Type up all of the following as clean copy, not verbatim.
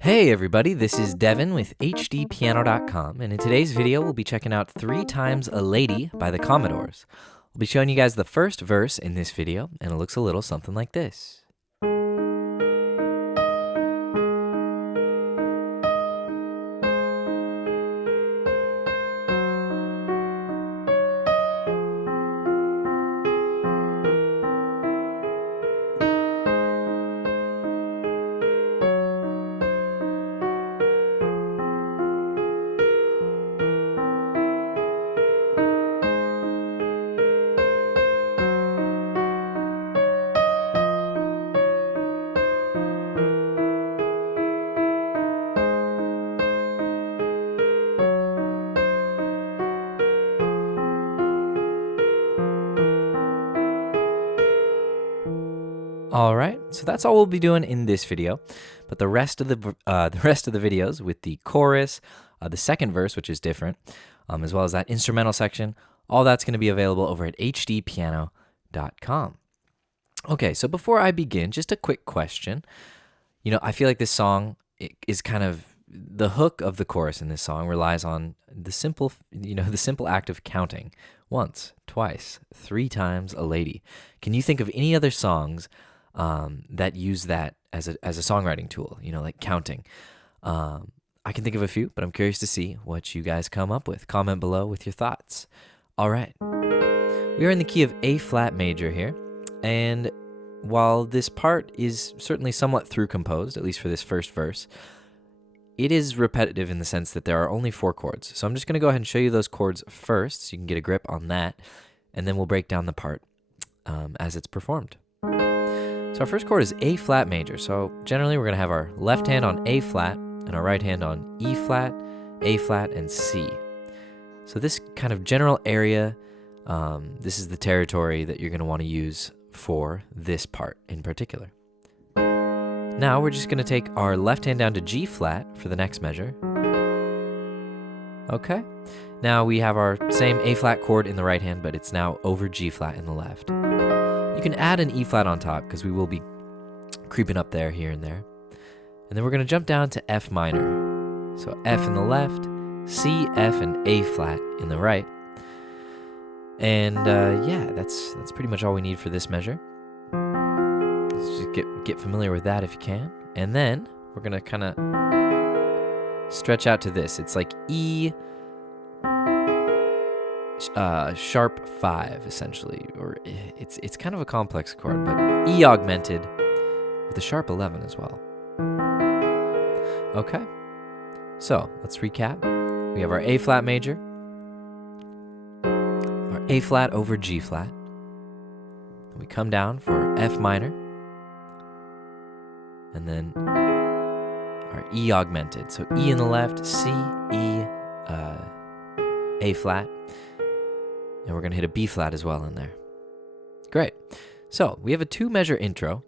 Hey everybody, this is Devin with HDpiano.com, and in today's video we'll be checking out 3 Times a Lady by the Commodores. We'll be showing you guys the first verse in this video, and it looks a little something like this. All right, so that's all we'll be doing in this video, but the rest of the videos with the chorus, the second verse, which is different, as well as that instrumental section, all that's going to be available over at hdpiano.com. Okay, so before I begin, just a quick question. You know, I feel like this song is kind of the hook of the chorus in this song relies on the simple act of counting once, twice, 3 times a lady. Can you think of any other songs that use that as a songwriting tool, like counting? I can think of a few, but I'm curious to see what you guys come up with. Comment below with your thoughts. All right. We are in the key of A flat major here, and while this part is certainly somewhat through composed, at least for this first verse, it is repetitive in the sense that there are only 4 chords. So I'm just going to go ahead and show you those chords first so you can get a grip on that, and then we'll break down the part as it's performed. So our first chord is A flat major. So generally we're going to have our left hand on A flat and our right hand on E flat, A flat, and C. So this kind of general area, this is the territory that you're going to want to use for this part in particular. Now we're just going to take our left hand down to G flat for the next measure. Okay. Now we have our same A flat chord in the right hand, but it's now over G flat in the left. You can add an E flat on top because we will be creeping up there, here and there. And then we're going to jump down to F minor. So F in the left, C, F, and A flat in the right. And yeah, that's pretty much all we need for this measure. Let's just get familiar with that if you can. And then we're going to kind of stretch out to this. It's like E sharp 5 essentially, or it's kind of a complex chord, but E augmented with a sharp 11 as well. Okay, so let's recap. We have our A flat major, our A flat over G flat, we come down for F minor, and then our E augmented. So E in the left, C, E, A flat, and we're going to hit a B flat as well in there. Great. So we have a 2-measure intro.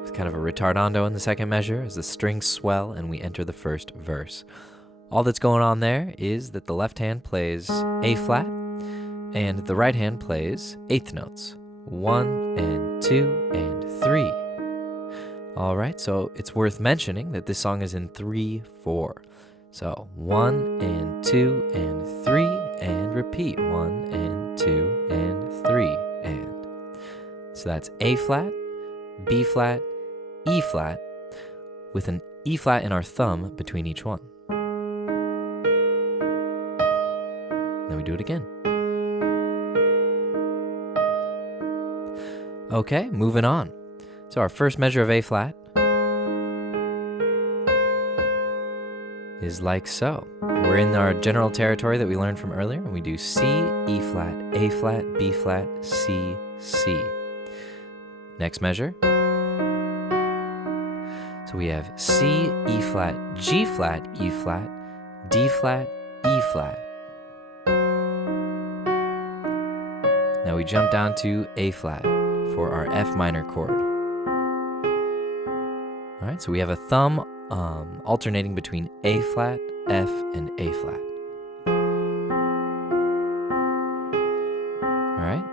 With kind of a retardando in the second measure as the strings swell and we enter the first verse. All that's going on there is that the left hand plays A flat and the right hand plays 8th notes. 1 and 2 and 3. All right, so it's worth mentioning that this song is in 3/4. So 1 and 2 and 3 and repeat 1 and 2 and 3 and. So that's A flat, B flat, E flat with an E flat in our thumb between each one. Then we do it again. Okay, moving on. So our first measure of A flat is like so. We're in our general territory that we learned from earlier, and we do C, E flat, A flat, B flat, C, C. Next measure. So we have C, E flat, G flat, E flat, D flat, E flat. Now we jump down to A flat for our F minor chord. All right, so we have a thumb alternating between A flat, F, and A flat. All right,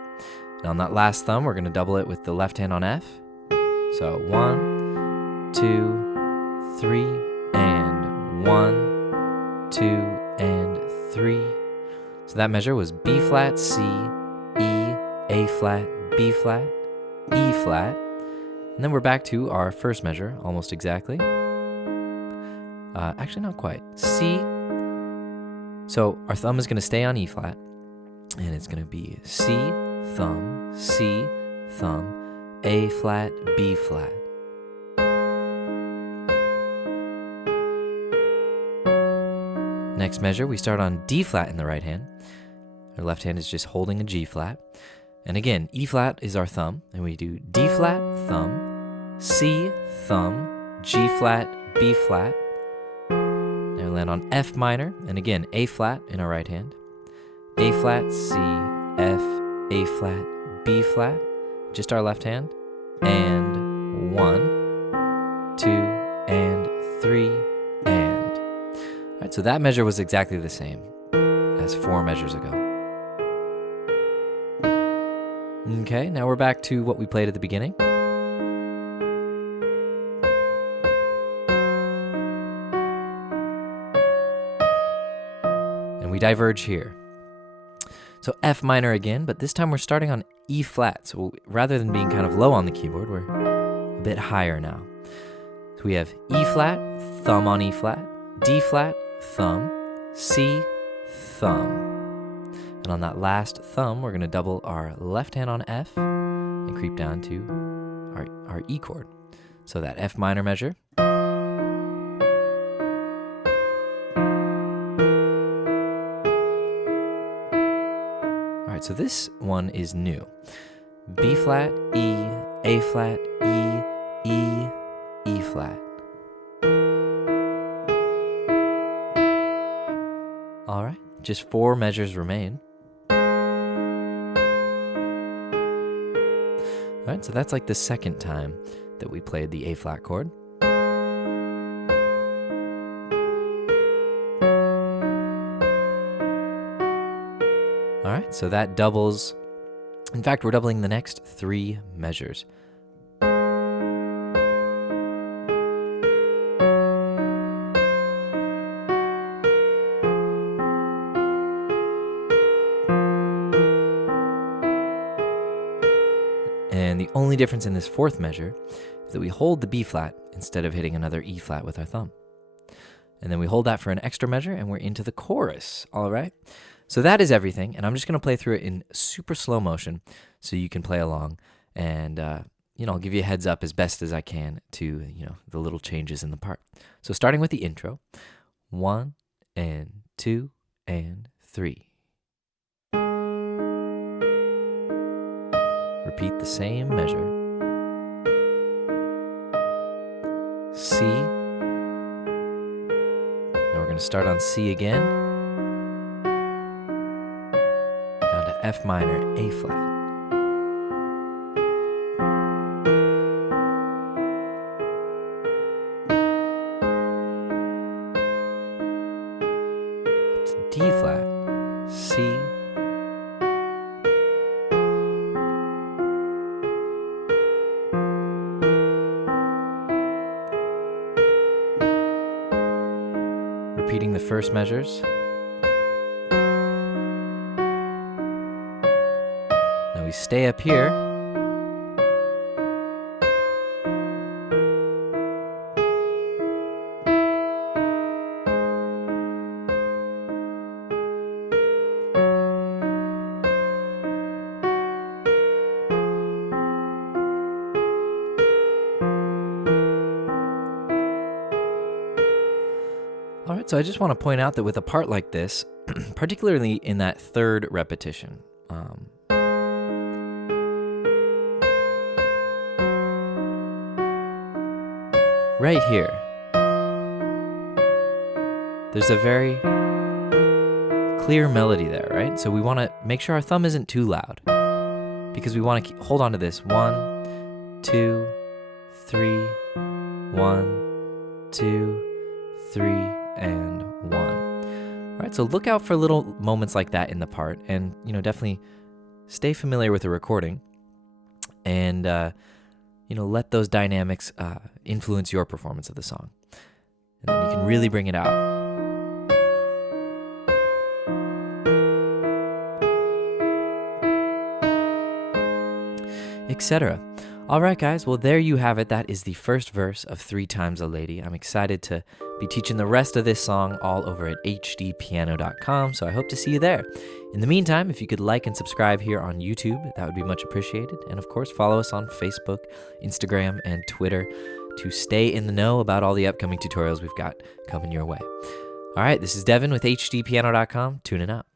And on that last thumb, we're going to double it with the left hand on F. So 1, 2, 3, and 1, 2, and 3. So that measure was B flat, C, E, A flat, B flat, E flat. And then we're back to our first measure, almost exactly. Actually, not quite. C. So our thumb is going to stay on E flat, and it's going to be C, thumb, A flat, B flat. Next measure, we start on D flat in the right hand. Our left hand is just holding a G flat. And again, E flat is our thumb, and we do D flat, thumb, C, thumb, G flat, B flat. Now we land on F minor, and again, A flat in our right hand. A flat, C, F, A flat, B flat, just our left hand. And 1, 2, and 3, and. All right, so that measure was exactly the same as 4 measures ago. Okay, now we're back to what we played at the beginning. And we diverge here. So F minor again, but this time we're starting on E flat. So rather than being kind of low on the keyboard, we're a bit higher now. So we have E flat, thumb on E flat, D flat, thumb, C, thumb. And on that last thumb, we're going to double our left hand on F and creep down to our E chord. So that F minor measure. All right, so this one is new. B flat, E, A flat, E, E, E flat. All right, just 4 measures remain. All right, so that's like the second time that we played the A flat chord. All right, so that doubles. In fact, we're doubling the next 3 measures. And the only difference in this 4th measure is that we hold the B flat instead of hitting another E flat with our thumb. And then we hold that for an extra measure, and we're into the chorus. All right? So that is everything, and I'm just going to play through it in super slow motion so you can play along. And, I'll give you a heads up as best as I can to, the little changes in the part. So starting with the intro. 1, and 2, and 3. Repeat the same measure. C. Now we're going to start on C again. Down to F minor, A flat. Up to D flat, C. Repeating the first measures. Now we stay up here. All right, so I just want to point out that with a part like this, particularly in that 3rd repetition, right here, there's a very clear melody there, right? So we want to make sure our thumb isn't too loud because we want to hold on to this. 1, 2, 3, 1, 2, 3, and 1. All right, so look out for little moments like that in the part, and definitely stay familiar with the recording, and let those dynamics influence your performance of the song. And then you can really bring it out. Etc. All right, guys. Well, there you have it. That is the first verse of 3 Times a Lady. I'm excited to be teaching the rest of this song all over at HDpiano.com, so I hope to see you there. In the meantime, if you could like and subscribe here on YouTube, that would be much appreciated. And of course, follow us on Facebook, Instagram, and Twitter to stay in the know about all the upcoming tutorials we've got coming your way. All right, this is Devin with HDpiano.com. Tuning up.